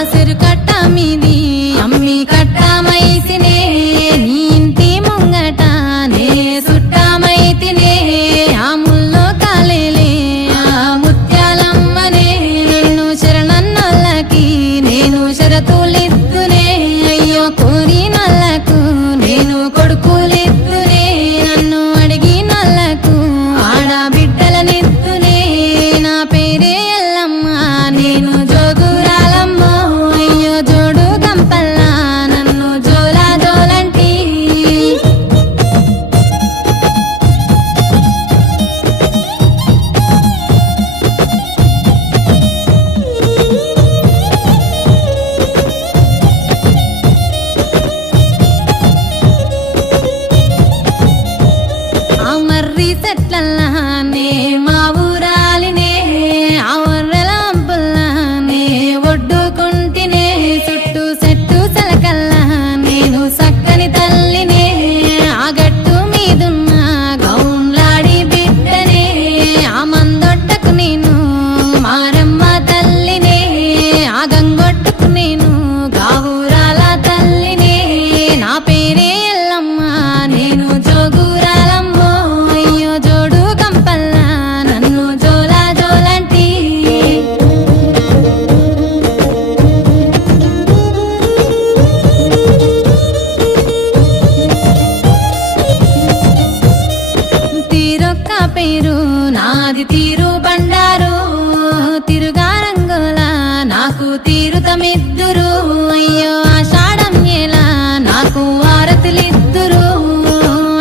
ఆసరు కట్ట మీది అమ్మి కట్టమైతినే నీ ఇంటి ముంగట నే సుట్టమైతినే ఆ ముల్లో కాలేలే ఆ ముత్యాలమ్మనే నిన్ను శరణన్నోళ్ళకి నేను షరతులిద్దునే అయ్యో కోరినోళ్ళకు నేను కొడుకులిద్దునే నన్ను అడిగినోళ్ళకు ఆడబిడ్డలనిద్దునే నా పేరే ఎల్లమ్మ నేను జోగురాలమ్మో అయ్యో జోడు గంపల్లా నన్ను జోలా జోలంటి ఆ మర్రి చెట్లల్లా నే మా ఊరాలినే ఆ ఒర్రెలంపుల్లా నే ఒడ్డుకుంటినే చుట్టూ చెట్టు సెలకల్లా నేను సక్కని తల్లినే ఆ గట్టు మీదున్న గౌన్లాడి బిడ్డనే ఆ మందొట్టకు నేను మారమ్మ తల్లినే ఆ గంగొట్టుకు నేను గావురాల తల్లినే నా పేరే ఎల్లమ్మ నేను జోగురాలమ్మో అయ్యో జోడు గంపల్లా నన్ను జోలా జోలంటి తీరొక్క పేరు నాది తీరు బండారు తిరుగారంగోలా నాకు తీరుతమిద్దురు అయ్యో ఆషాఢం ఎలా నాకు వారతులిద్దురు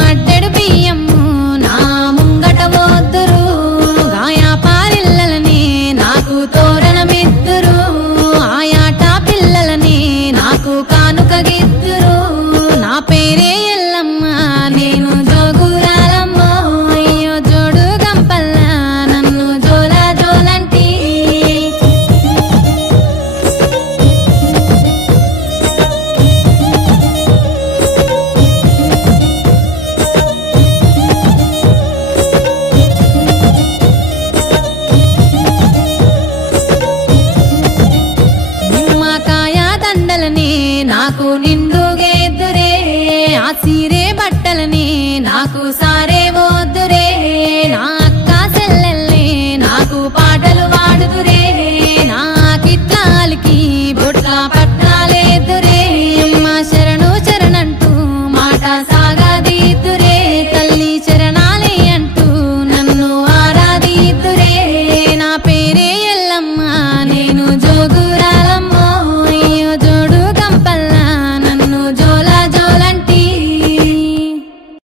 అడ్డెడు బియ్యము నా ముంగట పోద్దురు గాయా పారిల్లలని నాకు తోరణమిద్దురు